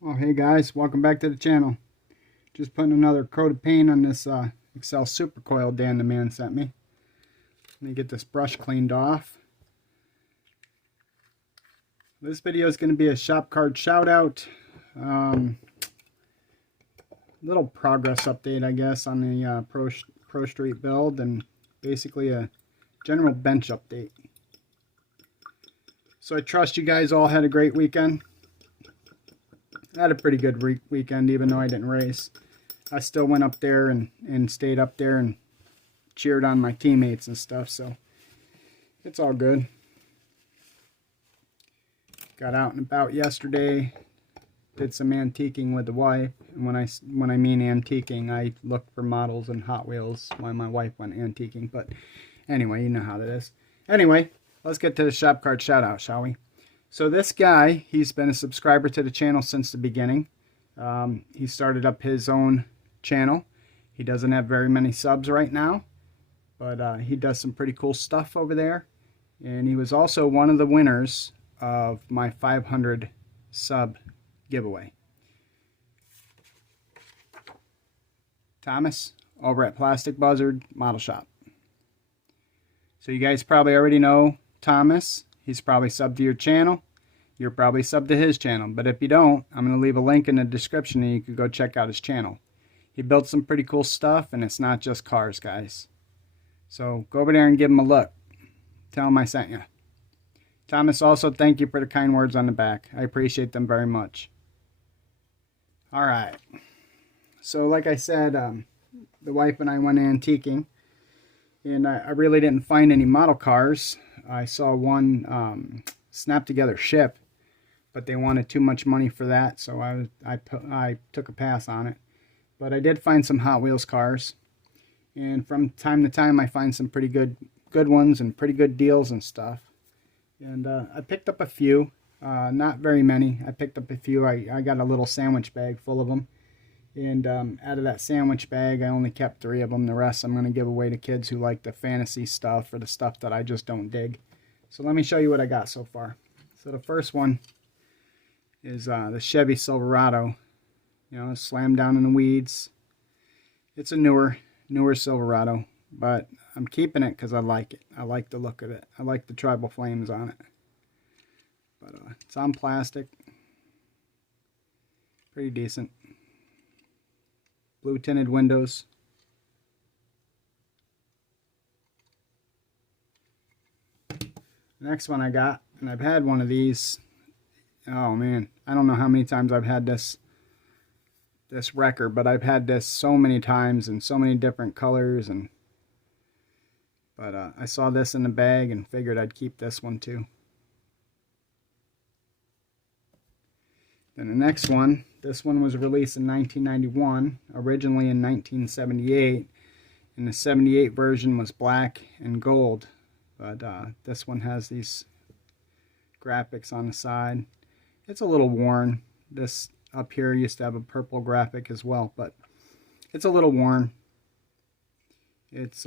Oh, hey guys, welcome back to the channel. Just putting another coat of paint on this Excel Super Coil Dan the man sent me. Let me get this brush cleaned off. This video is going to be a shop card shout out. Little progress update, I guess, on the Pro Street build, and basically a general bench update. So I trust you guys all had a great weekend. I had a pretty good weekend, even though I didn't race. I still went up there and stayed up there and cheered on my teammates and stuff, so it's all good. Got out and about yesterday, did some antiquing with the wife, and when I mean antiquing, I looked for models and Hot Wheels while my wife went antiquing, but anyway, you know how that is. Anyway, let's get to the shop card shout out, shall we? So this guy, he's been a subscriber to the channel since the beginning. He started up his own channel. He doesn't have very many subs right now, but he does some pretty cool stuff over there. And he was also one of the winners of my 500 sub giveaway. Thomas, over at Plastic Buzzard Model Shop. So you guys probably already know Thomas. He's probably subbed to your channel. You're probably subbed to his channel. But if you don't, I'm going to leave a link in the description and you can go check out his channel. He built some pretty cool stuff, and it's not just cars, guys. So go over there and give him a look. Tell him I sent you. Thomas, also thank you for the kind words on the back. I appreciate them very much. Alright. So like I said, the wife and I went antiquing. And I really didn't find any model cars. I saw one snap together ship, but they wanted too much money for that, so I took a pass on it. But I did find some Hot Wheels cars, and from time to time I find some pretty good ones and pretty good deals and stuff. And I picked up a few, not very many. I picked up a few. I got a little sandwich bag full of them. And out of that sandwich bag, I only kept 3 of them. The rest I'm going to give away to kids who like the fantasy stuff or the stuff that I just don't dig. So let me show you what I got so far. So the first one is the Chevy Silverado. You know, slammed down in the weeds. It's a newer Silverado, but I'm keeping it because I like it. I like the look of it. I like the tribal flames on it. But it's on plastic. Pretty decent. Blue tinted windows. Next one I got, and I've had one of these. Oh man, I don't know how many times I've had this wrecker, but I've had this so many times in so many different colors. But I saw this in the bag and figured I'd keep this one too. Then the next one, this one was released in 1991, originally in 1978, and the 78 version was black and gold, but this one has these graphics on the side. It's a little worn. This up here used to have a purple graphic as well, but it's a little worn. It's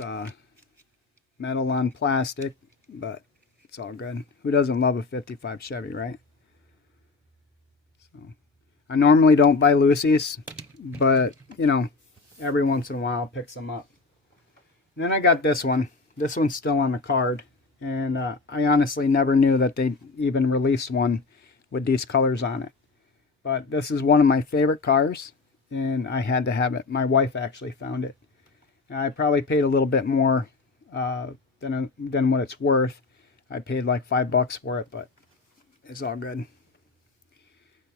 metal on plastic, but it's all good. Who doesn't love a 55 Chevy, right? So, I normally don't buy Lucy's, but, you know, every once in a while I'll pick some up. And then I got this one. This one's still on the card. And I honestly never knew that they even released one with these colors on it. But this is one of my favorite cars, and I had to have it. My wife actually found it. And I probably paid a little bit more than what it's worth. I paid like $5 for it, but it's all good.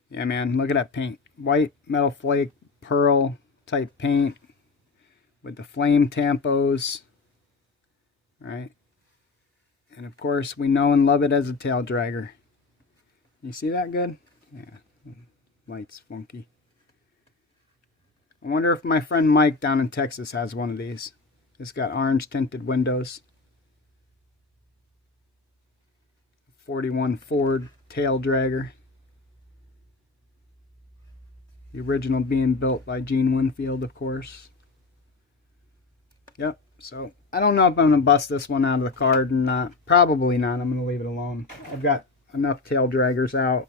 Yeah, man, look at that paint. White metal flake, pearl type paint with the flame tampos. Right? And of course, we know and love it as a tail dragger. You see that good? Yeah, light's funky. I wonder if my friend Mike down in Texas has one of these. It's got orange tinted windows. 41 Ford tail dragger. The original being built by Gene Winfield, of course. Yep, so I don't know if I'm going to bust this one out of the card or not. Probably not. I'm going to leave it alone. I've got enough tail draggers out.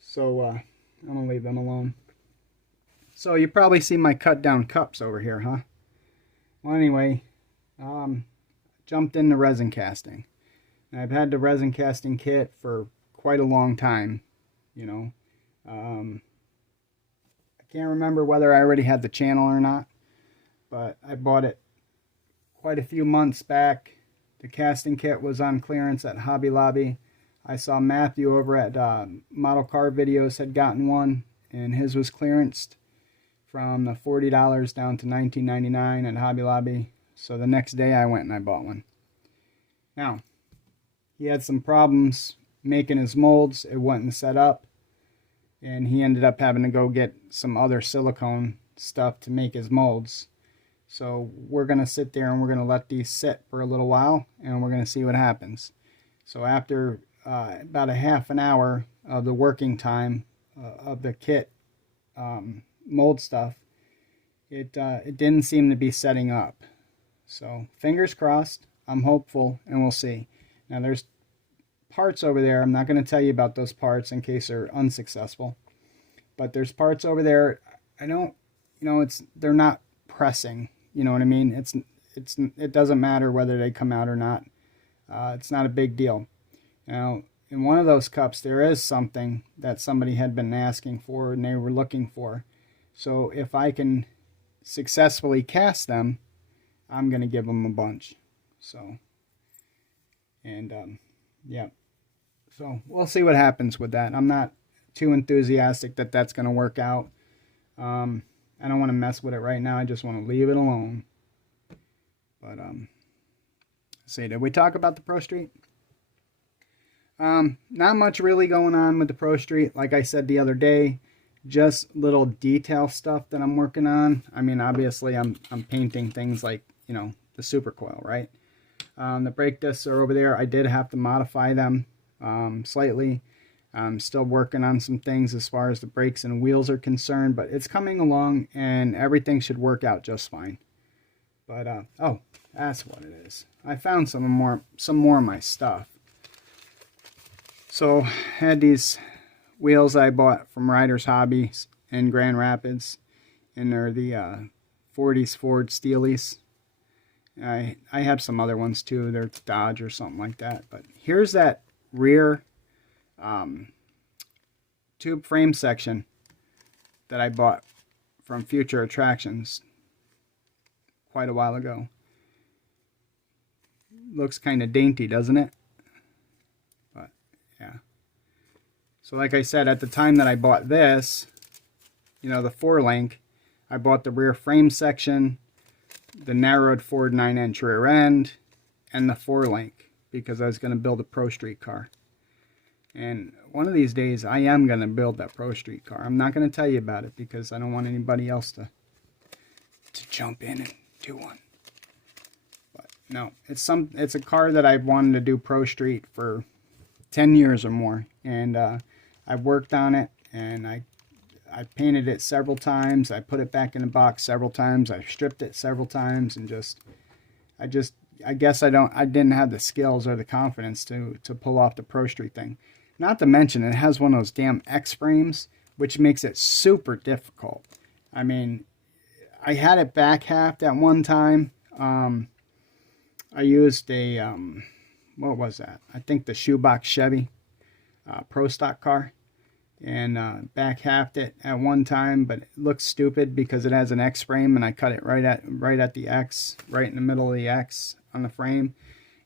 So I'm gonna leave them alone. So you probably see my cut down cups over here, huh? Well, anyway, jumped into resin casting. I've had the resin casting kit for quite a long time, you know. I can't remember whether I already had the channel or not, but I bought it quite a few months back. The casting kit was on clearance at Hobby Lobby. I saw Matthew over at Model Car Videos had gotten one, and his was clearanced from the $40 down to $19.99 at Hobby Lobby. So the next day I went and I bought one. Now, he had some problems making his molds. It wouldn't set up, and he ended up having to go get some other silicone stuff to make his molds. So we're going to sit there and we're going to let these sit for a little while, and we're going to see what happens. So after about a half an hour of the working time of the kit mold stuff, it didn't seem to be setting up. So fingers crossed. I'm hopeful, and we'll see. Now there's parts over there. I'm not going to tell you about those parts in case they're unsuccessful, but there's parts over there. I don't, they're not pressing. You know what I mean? It doesn't matter whether they come out or not. It's not a big deal. Now, in one of those cups, there is something that somebody had been asking for and they were looking for. So if I can successfully cast them, I'm going to give them a bunch. So, and yeah. So we'll see what happens with that. I'm not too enthusiastic that that's going to work out. I don't want to mess with it right now. I just want to leave it alone. But, see, did we talk about the Pro Street? Not much really going on with the Pro Street. Like I said the other day, just little detail stuff that I'm working on. I mean, obviously I'm painting things like, the super coil, right? The brake discs are over there. I did have to modify them slightly. I'm still working on some things as far as the brakes and wheels are concerned, but it's coming along and everything should work out just fine. But oh, that's what it is. I found some more of my stuff. So I had these wheels I bought from Riders Hobbies in Grand Rapids, and they're the 40s Ford Steelies. I have some other ones too. They're Dodge or something like that. But here's that rear tube frame section that I bought from Future Attractions quite a while ago. Looks kind of dainty, doesn't it? But yeah. So like I said, at the time that I bought this, the 4-link, I bought the rear frame section, the narrowed Ford 9-inch rear end, and the 4-link because I was going to build a Pro Street car. And one of these days, I am going to build that Pro Street car. I'm not going to tell you about it because I don't want anybody else to jump in and do one. But no, it's a car that I've wanted to do Pro Street for 10 years or more. And I've worked on it, and I painted it several times. I put it back in the box several times. I stripped it several times, and I guess I didn't have the skills or the confidence to pull off the Pro Street thing. Not to mention, it has one of those damn X-frames, which makes it super difficult. I mean, I had it back halved at one time. I used a, what was that? I think the shoebox Chevy Pro Stock car. And back halved it at one time, but it looks stupid because it has an X frame, and I cut it right at the X, right in the middle of the X on the frame,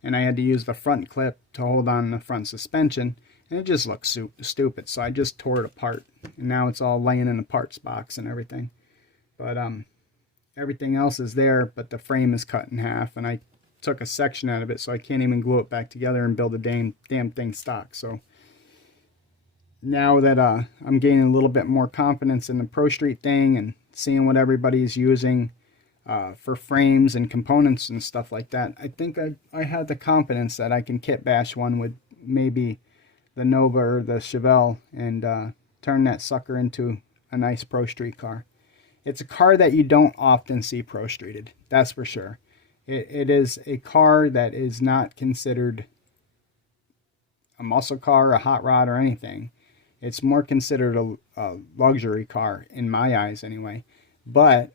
and I had to use the front clip to hold on the front suspension, and it just looks stupid. So I just tore it apart, and now it's all laying in the parts box and everything. But everything else is there, but the frame is cut in half, and I took a section out of it, so I can't even glue it back together and build the damn thing stock. So now that I'm gaining a little bit more confidence in the Pro Street thing and seeing what everybody's using for frames and components and stuff like that, I think I have the confidence that I can kit bash one with maybe the Nova or the Chevelle and turn that sucker into a nice Pro Street car. It's a car that you don't often see Pro Streeted, that's for sure. It is a car that is not considered a muscle car, a hot rod, or anything. It's more considered a luxury car in my eyes anyway, but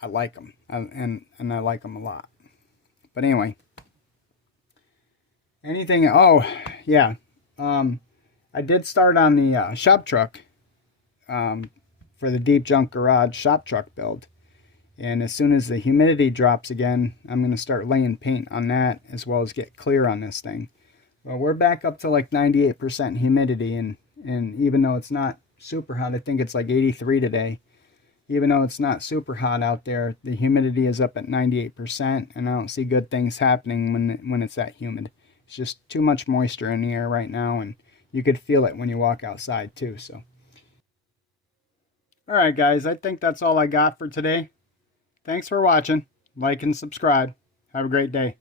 I like them, and I like them a lot. But anyway, anything, oh yeah, I did start on the shop truck for the deep junk garage shop truck build. And as soon as the humidity drops again, I'm going to start laying paint on that as well as get clear on this thing. Well, we're back up to like 98% humidity, and even though it's not super hot, I think it's like 83 today. Even though it's not super hot out there, the humidity is up at 98%, and I don't see good things happening when it's that humid. It's just too much moisture in the air right now, and you could feel it when you walk outside too. So, all right, guys, I think that's all I got for today. Thanks for watching. Like and subscribe. Have a great day.